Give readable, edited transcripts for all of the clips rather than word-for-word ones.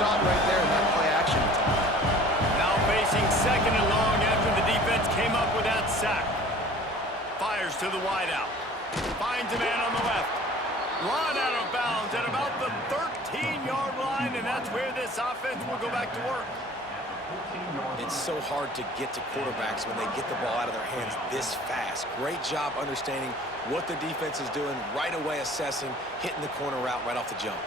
saw it right there in that play action. Now facing second and long after the defense came up with that sack. Fires to the wideout. Finds a man on the left. Run out of bounds at about the 13-yard line, and that's where this offense will go back to work. It's so hard to get to quarterbacks when they get the ball out of their hands this fast. Great job understanding what the defense is doing, right away assessing, hitting the corner route right off the jump.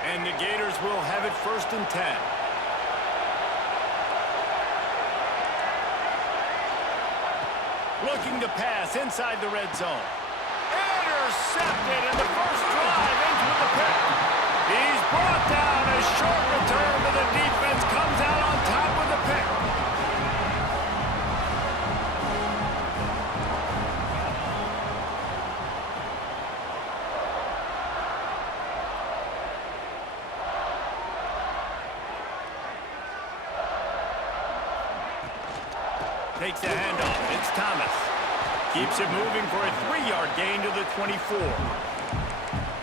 And the Gators will have it 1st and 10. Looking to pass inside the red zone. Intercepted in the first drive into the pick. He's brought down. A short return, but the defense comes out on top with the pick. Takes the handoff. It's Thomas. Keeps it moving for a 3-yard gain to the 24.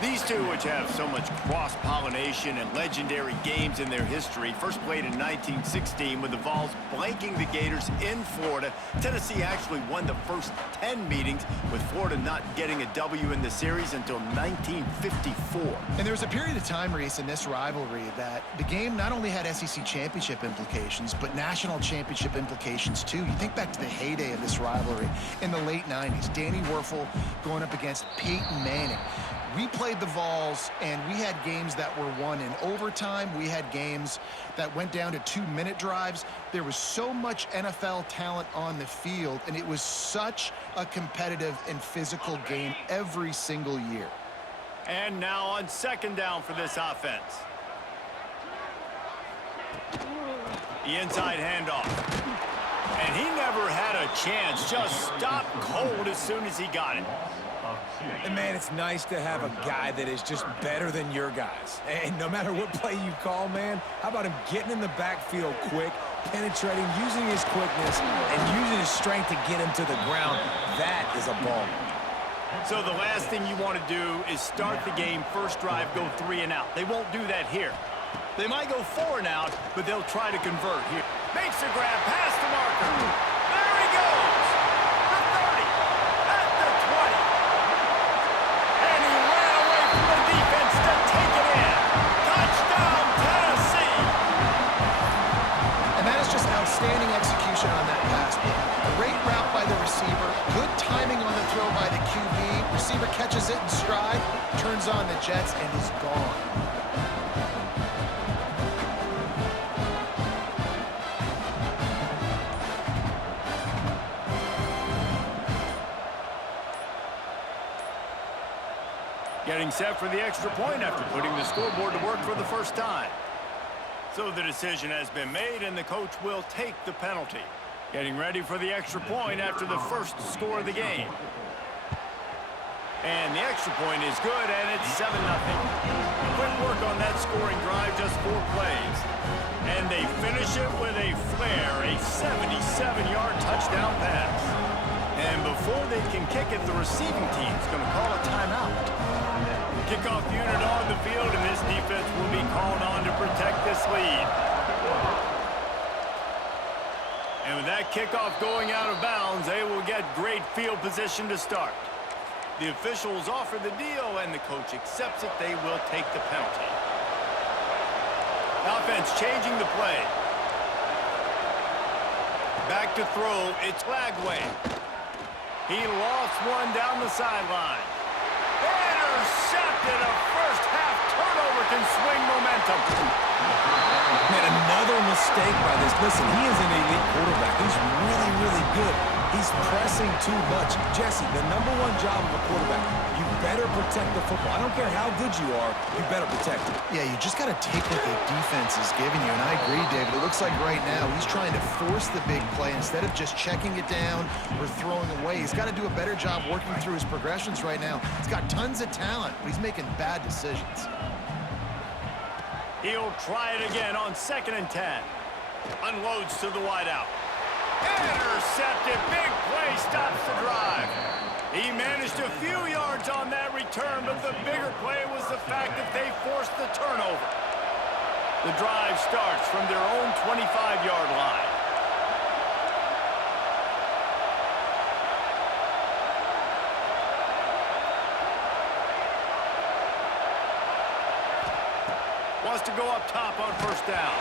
These two, which have so much cross-pollination and legendary games in their history, first played in 1916 with the Vols blanking the Gators in Florida. Tennessee actually won the first 10 meetings, with Florida not getting a W in the series until 1954. And there was a period of time, Reese, in this rivalry that the game not only had SEC championship implications, but national championship implications, too. You think back to the heyday of this rivalry in the late 90s. Danny Werfel going up against Peyton Manning. We played the Vols, and we had games that were won in overtime. We had games that went down to 2-minute drives. There was so much NFL talent on the field, and it was such a competitive and physical game every single year. And now on 2nd down for this offense. The inside handoff. And he never had a chance. Just stopped cold as soon as he got it. And, man, it's nice to have a guy that is just better than your guys. And no matter what play you call, man, how about him getting in the backfield quick, penetrating, using his quickness, and using his strength to get him to the ground? That is a ball. So the last thing you want to do is start the game, first drive, go 3 and out. They won't do that here. They might go 4 and out, but they'll try to convert here. Makes a grab, past the marker. There he goes. The 30, at the 20. And he ran away from the defense to take it in. Touchdown, Tennessee. And that is just outstanding execution on that pass play. Great route by the receiver, good timing on the throw by the QB. Receiver catches it in stride, turns on the jets, and is gone. Getting set for the extra point after putting the scoreboard to work for the first time. So the decision has been made, and the coach will take the penalty. Getting ready for the extra point after the first score of the game. And the extra point is good, and it's 7-0. Quick work on that scoring drive, just 4 plays. And they finish it with a flair, a 77-yard touchdown pass. And before they can kick it, the receiving team's going to call a timeout. Kickoff unit on the field, and this defense will be called on to protect this lead. And with that kickoff going out of bounds, they will get great field position to start. The officials offer the deal, and the coach accepts it. They will take the penalty. Offense changing the play. Back to throw. It's Lagway. He lost one down the sideline. Intercepted. A first-half turnover can swing momentum. Man, another mistake by this. Listen, he is an elite quarterback. He's really, really good. He's pressing too much. Jesse, the #1 job of a quarterback, you better protect the football. I don't care how good you are, you better protect it. Yeah, you just got to take what the defense is giving you. And I agree, David. It looks like right now he's trying to force the big play instead of just checking it down or throwing away. He's got to do a better job working through his progressions right now. He's got tons of talent, but he's making bad decisions. He'll try it again on 2nd and 10. Unloads to the wideout. Intercepted. Big play stops the drive. He managed a few yards on that return, but the bigger play was the fact that they forced the turnover. The drive starts from their own 25-yard line. Wants to go up top on first down.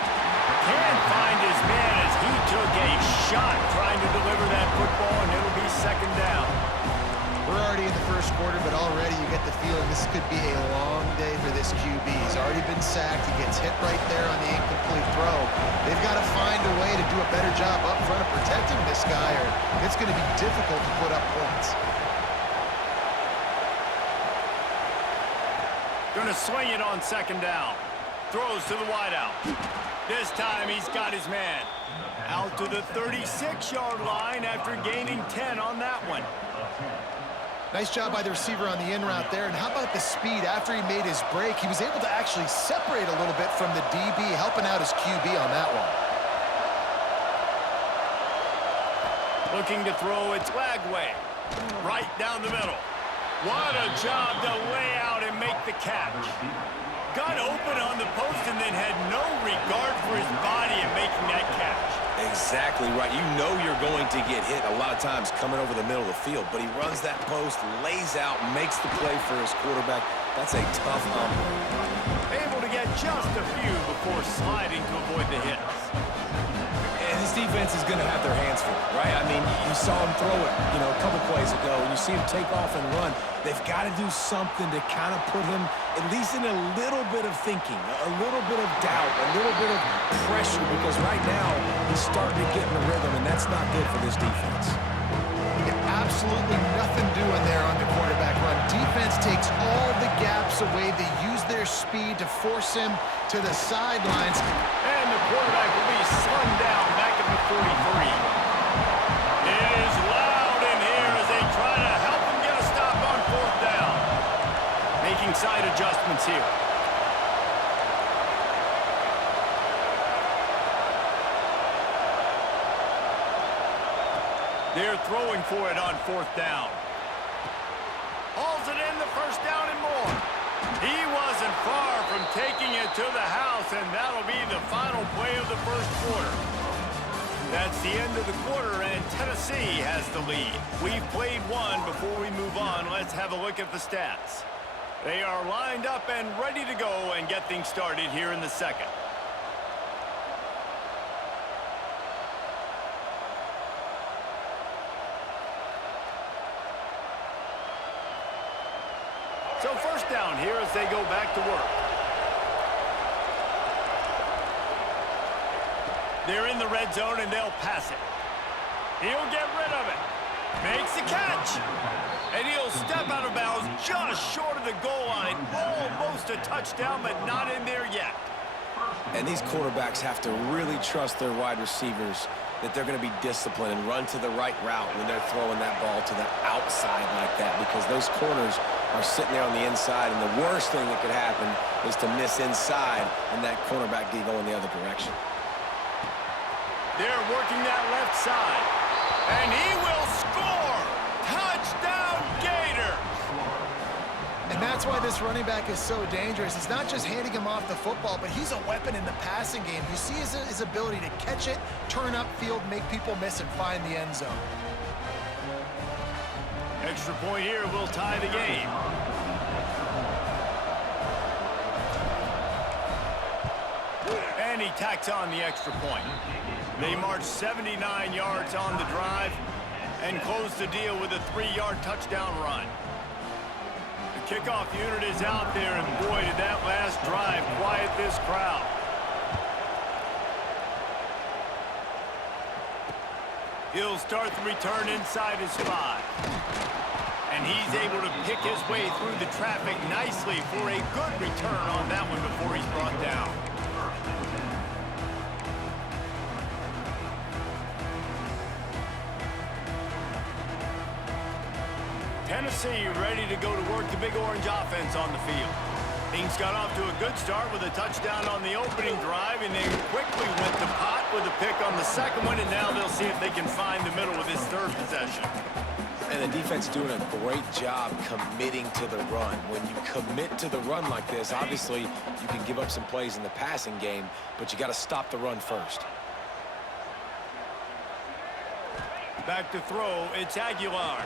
Can't find his man as he took a shot trying to deliver that football, and it'll be second down. We're already in the first quarter, but already you get the feeling this could be a long day for this QB. He's already been sacked. He gets hit right there on the incomplete throw. They've got to find a way to do a better job up front of protecting this guy, or it's going to be difficult to put up points. Going to swing it on second down. Throws to the wideout. This time he's got his man. Out to the 36-yard line after gaining 10 on that one. Nice job by the receiver on the in route there. And how about the speed after he made his break? He was able to actually separate a little bit from the DB, helping out his QB on that one. Looking to throw it Lagway. Right down the middle. What a job to lay out and make the catch. Got open on the post and then had no regard for his body in making that catch. Exactly right. You know you're going to get hit a lot of times coming over the middle of the field, but he runs that post, lays out, makes the play for his quarterback. That's a tough number. Able to get just a few before sliding to avoid the hits. And this defense is going to have their hands full, right? I mean, you saw him throw it, a couple plays ago, and you see him take off and run. They've got to do something to kind of put him at least in a little bit of thinking, a little bit of doubt, a little bit of pressure, because right now he's starting to get in the rhythm, and that's not good for this defense. Absolutely nothing doing there on the quarterback run. Defense takes all the gaps away. They use their speed to force him to the sidelines. And the quarterback will be slung down back at the 43. It is loud in here as they try to help him get a stop on fourth down. Making side adjustments here. They're throwing for it on fourth down. Hauls it in, the first down and more. He wasn't far from taking it to the house, and that'll be the final play of the first quarter. That's the end of the quarter, and Tennessee has the lead. We've played one. Before we move on, let's have a look at the stats. They are lined up and ready to go and get things started here in the second. So first down here as they go back to work. They're in the red zone and they'll pass it. He'll get rid of it. Makes the catch. And he'll step out of bounds just short of the goal line. Almost a touchdown, but not in there yet. And these quarterbacks have to really trust their wide receivers that they're going to be disciplined and run to the right route when they're throwing that ball to the outside like that, because those corners are sitting there on the inside, and the worst thing that could happen is to miss inside and that cornerback be going the other direction. They're working that left side, and he will score! Touchdown, Gators! And that's why this running back is so dangerous. It's not just handing him off the football, but he's a weapon in the passing game. You see his ability to catch it, turn upfield, make people miss, and find the end zone. Extra point here will tie the game. And he tacks on the extra point. They march 79 yards on the drive and close the deal with a 3-yard touchdown run. The kickoff unit is out there, and boy, did that last drive quiet this crowd. He'll start the return inside his 5. And he's able to pick his way through the traffic nicely for a good return on that one before he's brought down. Tennessee ready to go to work the Big Orange offense on the field. Things got off to a good start with a touchdown on the opening drive, and they quickly went to pot with a pick on the second one, and now they'll see if they can find the middle with this third possession. And the defense doing a great job committing to the run. When you commit to the run like this, obviously you can give up some plays in the passing game, but you got to stop the run first. Back to throw, it's Aguilar.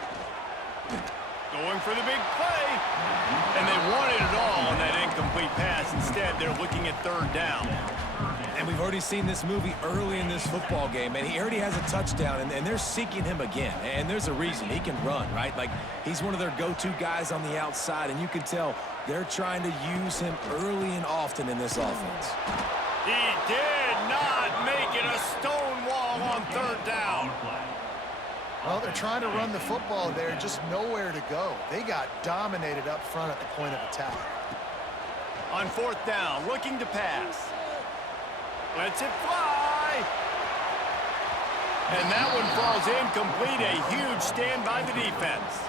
Going for the big play. And they wanted it all on that incomplete pass. Instead, they're looking at third down. And we've already seen this movie early in this football game, and he already has a touchdown, and they're seeking him again. And there's a reason. He can run, right? Like, he's one of their go-to guys on the outside, and you can tell they're trying to use him early and often in this offense. He did not make it a stone wall on third down. Well, they're trying to run the football there, just nowhere to go. They got dominated up front at the point of attack. On fourth down, looking to pass. Lets it fly. And that one falls incomplete. A huge stand by the defense.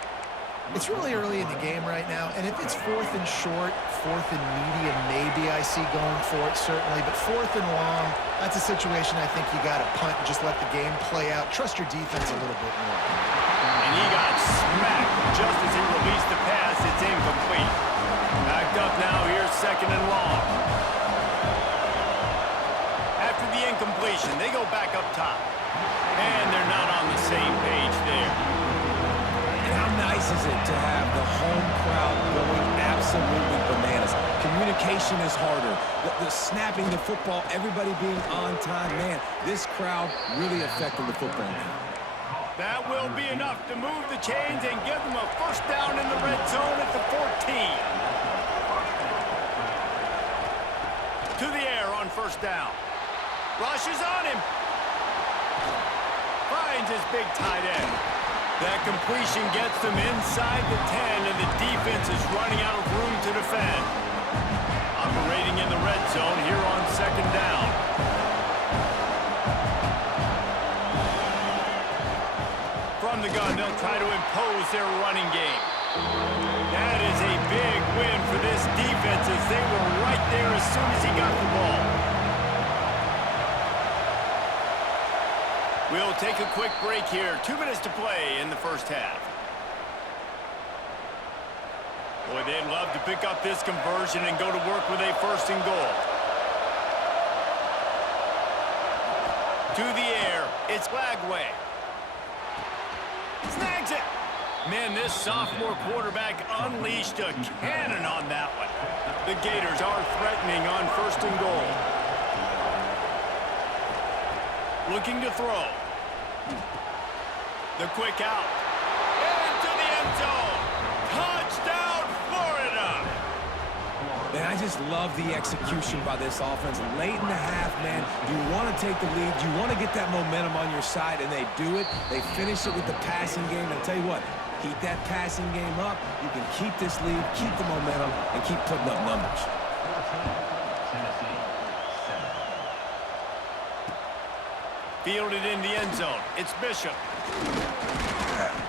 It's really early in the game right now, and if it's fourth and short, fourth and medium, maybe I see going for it, certainly. But fourth and long, that's a situation I think you got to punt and just let the game play out. Trust your defense a little bit more. And he got smacked just as he released the pass. It's incomplete. Backed up now. Here's second and long. After the incompletion, they go back up top. And they're not on the same page there. And how nice is it to have the home crowd going absolutely bananas? Communication is harder. The snapping the football, everybody being on time. Man, this crowd really affected the football game. That will be enough to move the chains and give them a first down in the red zone at the 14. To the air on first down. Rushes on him. Finds his big tight end. That completion gets them inside the 10, and the defense is running out of room to defend. Operating in the red zone here on second down. From the gun, they'll try to impose their running game. That is a big win for this defense as they were right there as soon as he got the ball. We'll take a quick break here. 2 minutes to play in the first half. Boy, they'd love to pick up this conversion and go to work with a first and goal. To the air, it's Lagway. Snags it. Man, this sophomore quarterback unleashed a cannon on that one. The Gators are threatening on first and goal. Looking to throw. The quick out. Into the end zone. Touchdown, Florida. Man, I just love the execution by this offense. Late in the half, man, you want to take the lead. You want to get that momentum on your side, and they do it. They finish it with the passing game. And I'll tell you what, keep that passing game up. You can keep this lead, keep the momentum, and keep putting up numbers. Fielded in the end zone. It's Bishop.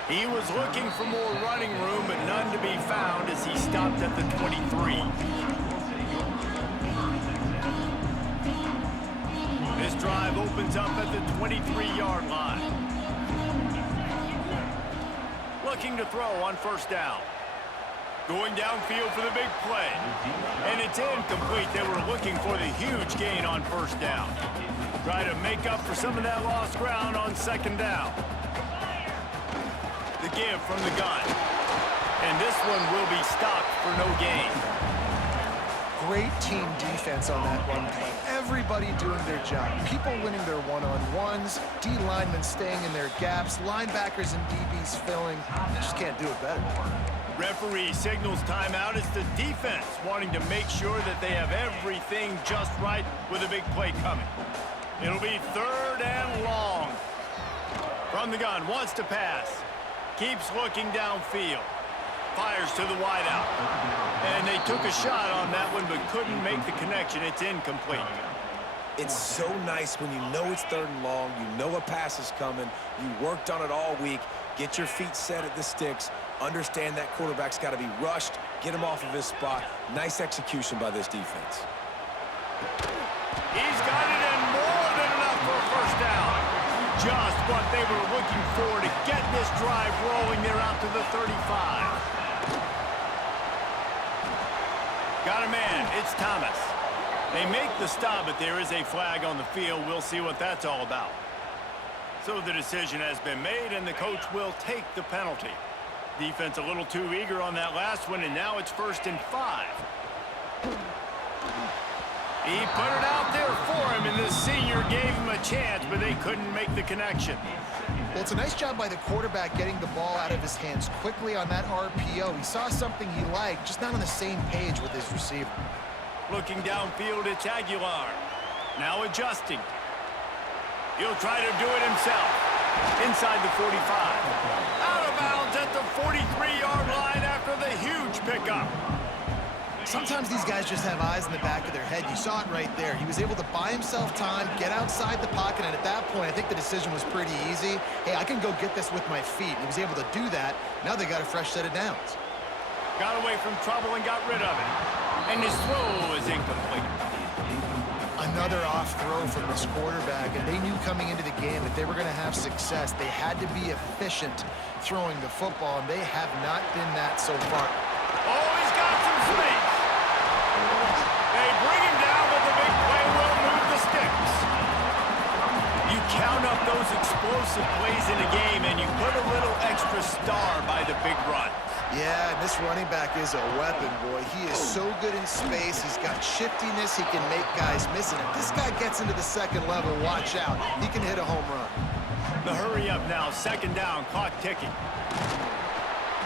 He was looking for more running room, but none to be found as he stopped at the 23. This drive opens up at the 23-yard line. Looking to throw on first down. Going downfield for the big play. And it's incomplete. They were looking for the huge gain on first down. Try to make up for some of that lost ground on second down. The give from the gun. And this one will be stopped for no gain. Great team defense on that run play. Everybody doing their job. People winning their one-on-ones, D linemen staying in their gaps, linebackers and DBs filling. They just can't do it better. Referee signals timeout as the defense wanting to make sure that they have everything just right with a big play coming. It'll be third and long. From the gun, wants to pass. Keeps looking downfield. Fires to the wideout. And they took a shot on that one but couldn't make the connection. It's incomplete. It's so nice when you know it's third and long, you know a pass is coming, you worked on it all week, get your feet set at the sticks, understand that quarterback's got to be rushed, get him off of his spot. Nice execution by this defense. He's got it in more than enough for a first down. just what they were looking for to get this drive rolling there out to the 35. Got a man. It's Thomas. They make the stop, but there is a flag on the field. We'll see what that's all about. So the decision has been made, and the coach will take the penalty. Defense a little too eager on that last one, and now it's 1st and 5. He put it out there for him, and the senior gave him a chance, but they couldn't make the connection. Well, it's a nice job by the quarterback getting the ball out of his hands quickly on that RPO. He saw something he liked, just not on the same page with his receiver. Looking downfield, it's Aguilar. Now adjusting. He'll try to do it himself. Inside the 45. Out of bounds at the 43-yard line after the huge pickup. Sometimes these guys just have eyes in the back of their head. You saw it right there. He was able to buy himself time, get outside the pocket, and at that point, I think the decision was pretty easy. Hey, I can go get this with my feet. He was able to do that. Now they got a fresh set of downs. Got away from trouble and got rid of it. And his throw is incomplete. Another off throw from this quarterback, and they knew coming into the game that they were going to have success. They had to be efficient throwing the football, and they have not been that so far. Oh, he's got some space. They bring him down, but the big play will move the sticks. You count up those explosive plays in a game, and you put a little extra star by the big run. Yeah, this running back is a weapon, boy. He is so good in space. He's got shiftiness. He can make guys miss. And if this guy gets into the second level, watch out. He can hit a home run. The hurry up now, 2nd down, clock ticking.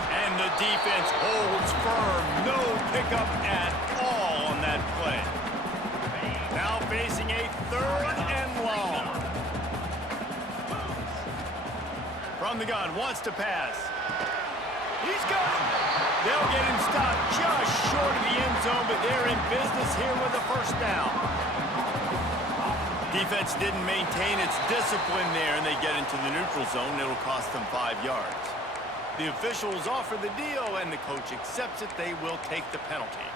And the defense holds firm. No pickup at all on that play. Now facing a 3rd and long. From the gun, wants to pass. He's got him. They'll get him stopped just short of the end zone, but they're in business here with a 1st down. Defense didn't maintain its discipline there, and they get into the neutral zone. It'll cost them 5 yards. The officials offer the deal, and the coach accepts it. They will take the penalty.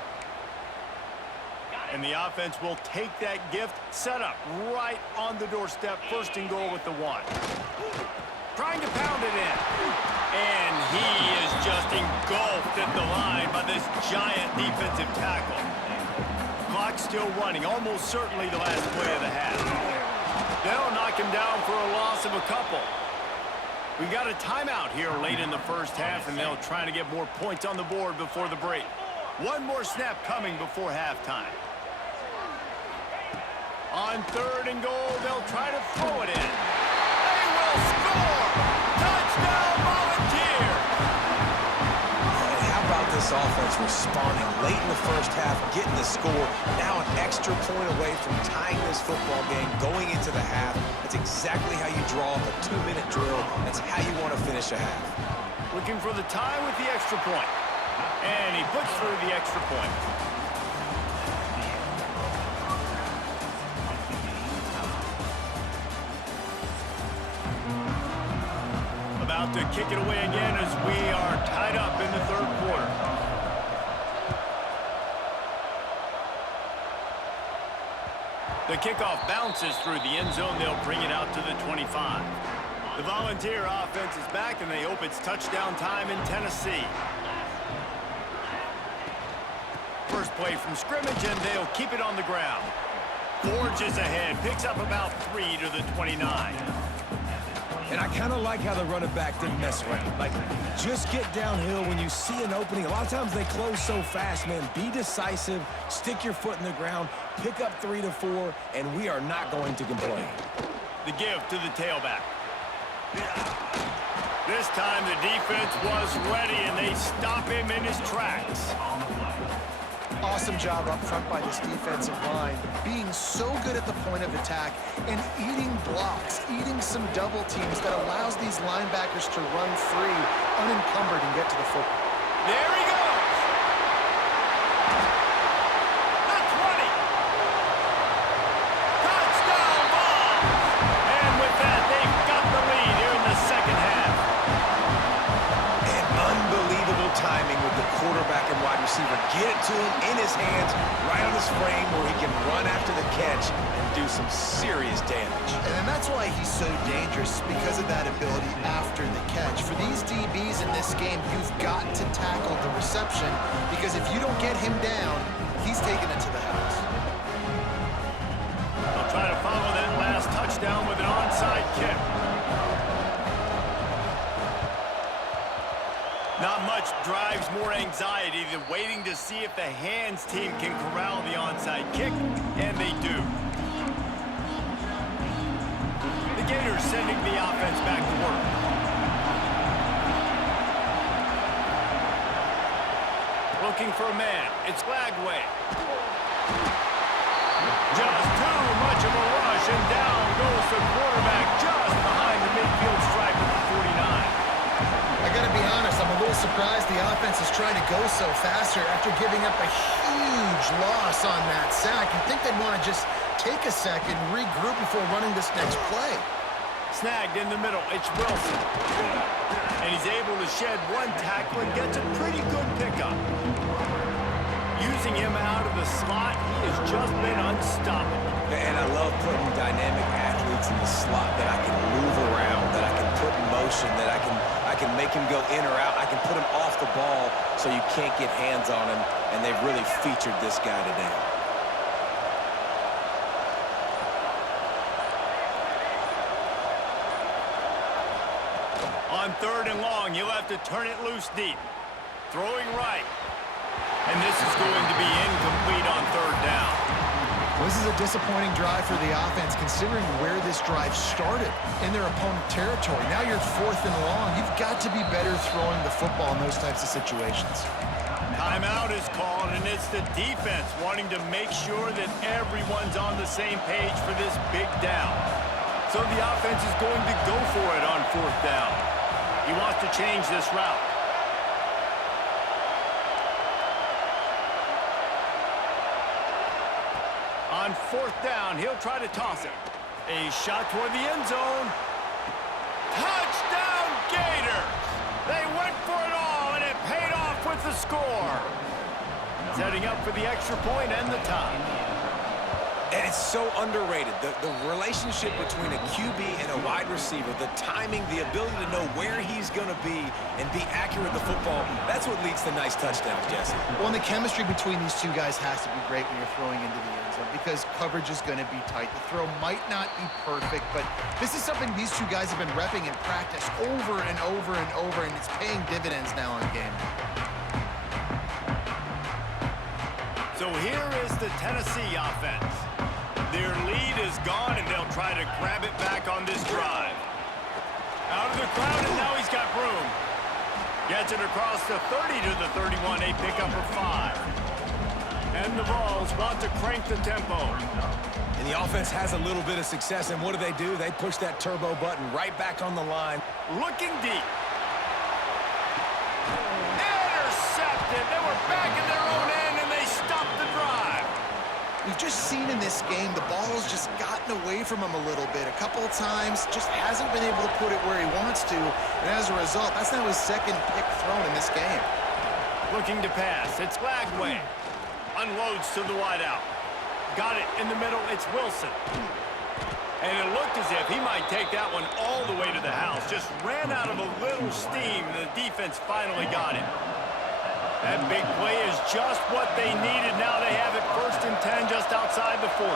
And the offense will take that gift, set up right on the doorstep, 1st and goal with the 1. Trying to pound it in. And he is just engulfed at the line by this giant defensive tackle. Clock still running, almost certainly the last play of the half. They'll knock him down for a loss of a couple. We've got a timeout here late in the 1st half, and they'll try to get more points on the board before the break. One more snap coming before halftime. On 3rd and goal, they'll try to throw it in. They will score! Touchdown, Volunteers! And how about this offense responding late in the 1st half, getting the score, now an extra point away from tying this football game going into the half. That's exactly how you draw up a 2-minute drill. That's how you want to finish a half. Looking for the tie with the extra point. And he puts through the extra point. About to kick it away again as we are tied up in the 3rd quarter. The kickoff bounces through the end zone. They'll bring it out to the 25. The Volunteer offense is back, and they hope it's touchdown time in Tennessee. First play from scrimmage, and they'll keep it on the ground. Forges ahead, picks up about 3 to the 29. And I kind of like how the running back didn't mess around. Like, just get downhill when you see an opening. A lot of times they close so fast, man. Be decisive, stick your foot in the ground, pick up 3 to 4, and we are not going to complain. The give to the tailback. This time the defense was ready, and they stop him in his tracks. Awesome job up front by this defensive line, being so good at the point of attack and eating blocks, eating some double teams that allows these linebackers to run free, unencumbered, and get to the football. There he goes. The 20. Touchdown ball. And with that, they've got the lead here in the 2nd half. And unbelievable timing with the quarterback and wide receiver. Get it to him in his hands right on his frame where he can run after the catch and do some serious damage. And that's why he's so dangerous, because of that ability after the catch. For these DBs in this game, you've got to tackle the reception, because if you don't get him down, he's taking it to the house. They'll try to follow that last touchdown with an onside kick. Not much drives more anxiety than waiting to see if the hands team can corral the onside kick, and they do. The Gators sending the offense back to work. Looking for a man. It's Lagway. Just too much of a rush, and down goes the quarterback just behind the midfield stripe at the 49. I got to be honest, I'm a little surprised the offense is trying to go so faster after giving up a huge loss on that sack. You'd think they'd want to just take a second, regroup before running this next play. Snagged in the middle. It's Wilson. And he's able to shed one tackle and gets a pretty good pickup. Using him out of the slot, he has just been unstoppable. And I love putting dynamic athletes in the slot that I can move around, that I can put in motion, that I can make him go in or out. I can put him off the ball so you can't get hands on him, and they've really featured this guy today. On 3rd and long, he'll have to turn it loose deep. Throwing right. And this is going to be incomplete on 3rd down. Well, this is a disappointing drive for the offense, considering where this drive started in their opponent territory. Now you're 4th and long. You've got to be better throwing the football in those types of situations. Timeout is called, and it's the defense wanting to make sure that everyone's on the same page for this big down. So the offense is going to go for it on 4th down. He wants to change this route. On 4th down, he'll try to toss it. A shot toward the end zone. Touchdown, Gators! They went for it all, and it paid off with the score. Setting up for the extra point and the tie. And it's so underrated. The relationship between a QB and a wide receiver, the timing, the ability to know where he's going to be and be accurate with the football, that's what leads to nice touchdowns, Jesse. Well, and the chemistry between these two guys has to be great when you're throwing into the end zone, because coverage is going to be tight. The throw might not be perfect, but this is something these two guys have been repping in practice over and over and over, and it's paying dividends now in game. So here is the Tennessee offense. Their lead is gone, and they'll try to grab it back on this drive. Out of the crowd, and now he's got room. Gets it across the 30 to the 31, a pickup of 5. And the Vols want to crank the tempo. And the offense has a little bit of success, and what do? They push that turbo button right back on the line. Looking deep. Intercepted. They were back in their own end, and they stopped the drive. We've just seen in this game the ball has just gotten away from him a little bit. A couple of times, just hasn't been able to put it where he wants to. And as a result, that's now his 2nd pick thrown in this game. Looking to pass. It's Lagway. Unloads to the wideout. Got it in the middle. It's Wilson. And it looked as if he might take that one all the way to the house. Just ran out of a little steam, and the defense finally got it. That big play is just what they needed. Now they have it 1st and 10 just outside the 40.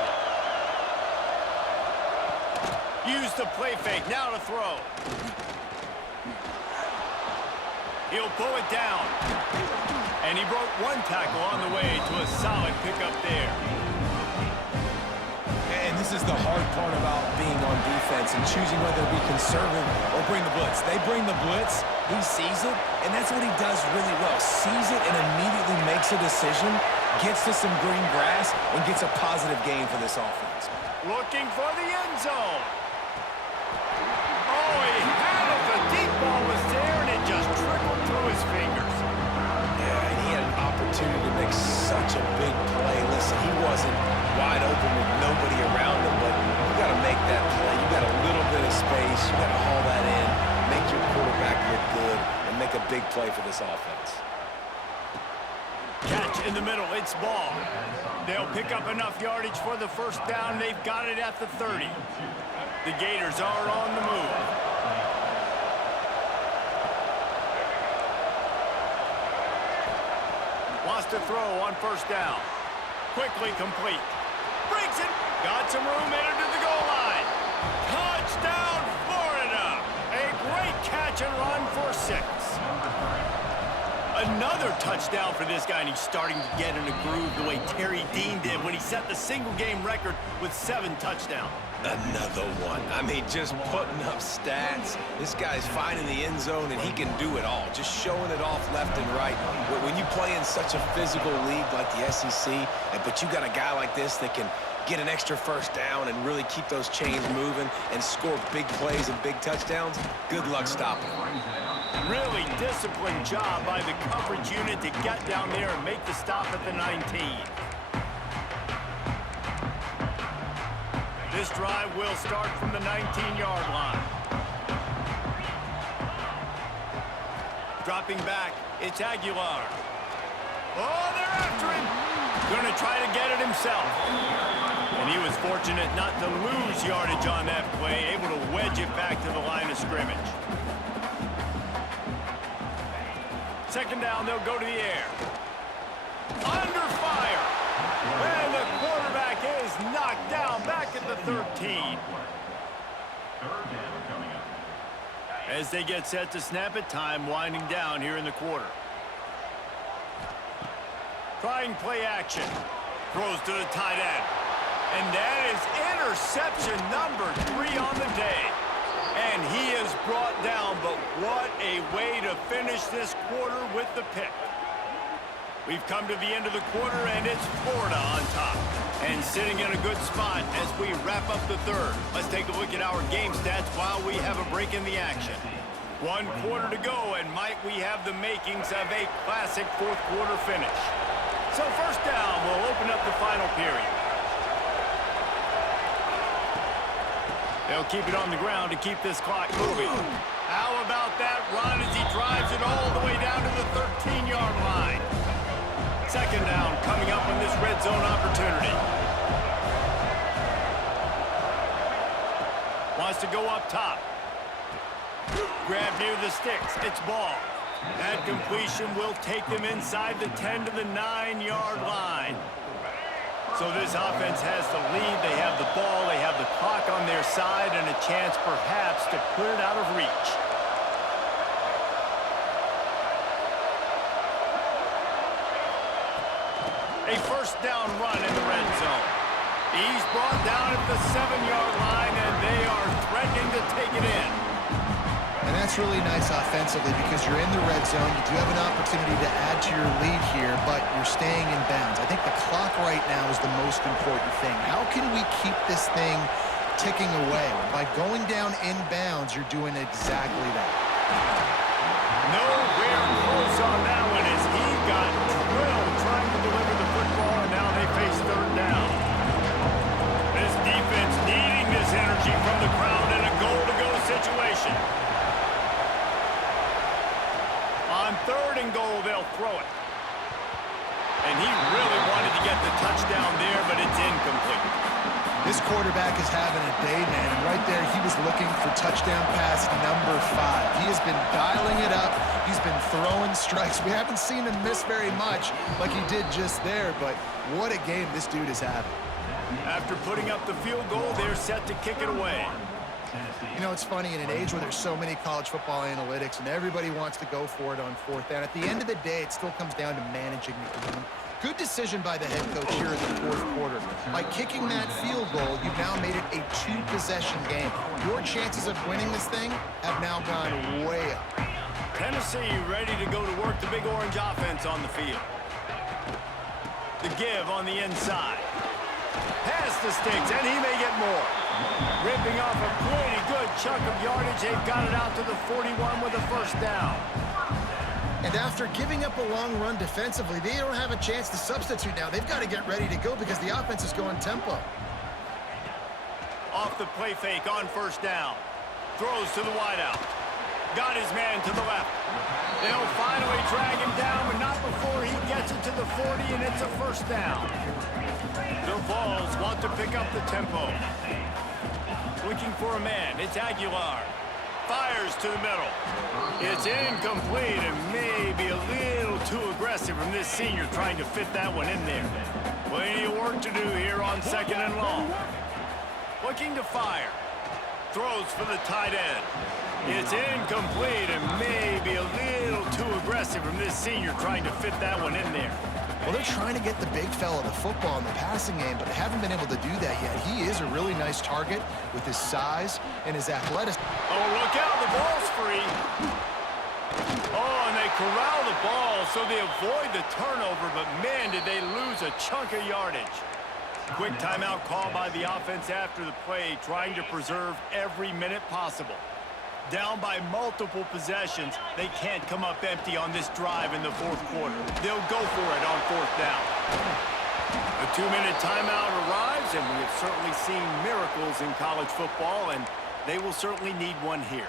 Use the play fake. Now to throw. He'll pull it down. And he broke one tackle on the way to a solid pickup there. And this is the hard part about being on defense and choosing whether to be conservative or bring the blitz. They bring the blitz, he sees it, and that's what he does really well. Sees it and immediately makes a decision, gets to some green grass, and gets a positive gain for this offense. Looking for the end zone. Oh, he had it. The deep ball was there, and it just trickled through his fingers. Yeah, and he had an opportunity to make such a big play. Listen, he wasn't wide open with nobody around him, but you got to make that play. You got a little bit of space. You got to haul that in, make your quarterback look good, and make a big play for this offense. Catch In the middle, it's ball. They'll pick up enough yardage for the first down. They've got it at the 30. The Gators are on the move. Wants to throw on first down. Quickly complete. Breaks it. Got some room headed to the goal line. Touchdown, Florida. A great catch and run for 6. Another touchdown for this guy, and he's starting to get in a groove the way Terry Dean did when he set the single-game record with 7 touchdowns. Another one. I mean, just putting up stats. This guy's finding the end zone, and he can do it all, just showing it off left and right. But when you play in such a physical league like the SEC, but you got a guy like this that can get an extra first down and really keep those chains moving and score big plays and big touchdowns, good luck stopping him. Really disciplined job by the coverage unit to get down there and make the stop at the 19. This drive will start from the 19-yard line. Dropping back, it's Aguilar. Oh, they're after him. Going to try to get it himself. And he was fortunate not to lose yardage on that play, able to wedge it back to the line of scrimmage. Second down, they'll go to the air. Under fire. And the quarterback is knocked down back at the 13. As they get set to snap it, time winding down here in the quarter. Trying play action. Throws to the tight end. And that is interception number 3 on the day. And he is brought down, but what a way to finish this quarter with the pick. We've come to the end of the quarter, and it's Florida on top. And sitting in a good spot as we wrap up the third. Let's take a look at our game stats while we have a break in the action. 1 quarter to go, and might we have the makings of a classic fourth quarter finish. So first down, we'll open up the final period. They'll keep it on the ground to keep this clock moving. How about that run as he drives it all the way down to the 13-yard line? Second down coming up on this red zone opportunity. Wants to go up top. Grab near the sticks. It's ball. That completion will take them inside the 10 to the 9-yard line. So this offense has the lead. They have the ball. They have the clock on their side and a chance perhaps to put it out of reach. A first down run in the red zone. He's brought down at the 7-yard line, and they are threatening to take it in. And that's really nice offensively because you're in the red zone. You do have an opportunity to add to your lead here, but you're staying in bounds. I think the clock right now is the most important thing. How can we keep this thing ticking away? By going down in bounds, you're doing exactly that. Nowhere close on that one as he got drilled trying to deliver the football, and now they face third down. This defense needing this energy from the crowd in a goal-to-go situation. On 3rd and goal, they'll throw it. And he really wanted to get the touchdown there, but it's incomplete. This quarterback is having a day, man. And right there, he was looking for touchdown pass number 5. He has been dialing it up. He's been throwing strikes. We haven't seen him miss very much like he did just there, but what a game this dude is having. After putting up the field goal, they're set to kick it away. You know, it's funny, in an age where there's so many college football analytics and everybody wants to go for it on 4th down, at the end of the day, it still comes down to managing the game. Good decision by the head coach here in the 4th quarter. By kicking that field goal, you've now made it a 2-possession game. Your chances of winning this thing have now gone way up. Tennessee ready to go to work the Big Orange offense on the field. The give on the inside. Past the sticks, and he may get more. Ripping off a pretty good chunk of yardage. They've got it out to the 41 with a first down. And after giving up a long run defensively, they don't have a chance to substitute now. They've got to get ready to go because the offense is going tempo. Off the play fake on first down. Throws to the wideout. Got his man to the left. They'll finally drag him down, but not before he gets it to the 40, and it's a first down. The Vols want to pick up the tempo. Looking for a man. It's Aguilar. Fires to the middle. It's incomplete and maybe a little too aggressive from this senior trying to fit that one in there. Plenty of work to do here on 2nd and long. Looking to fire. Throws for the tight end. It's incomplete and maybe a little too aggressive from this senior trying to fit that one in there. Well, they're trying to get the big fella the football in the passing game, but they haven't been able to do that yet. He is a really nice target with his size and his athleticism. Oh, look out, the ball's free. Oh, and they corral the ball, so they avoid the turnover, but man, did they lose a chunk of yardage. Quick timeout call by the offense after the play, trying to preserve every minute possible. Down by multiple possessions, they can't come up empty on this drive in the 4th quarter. They'll go for it on 4th down. A 2-minute timeout arrives, and we have certainly seen miracles in college football, and they will certainly need one here.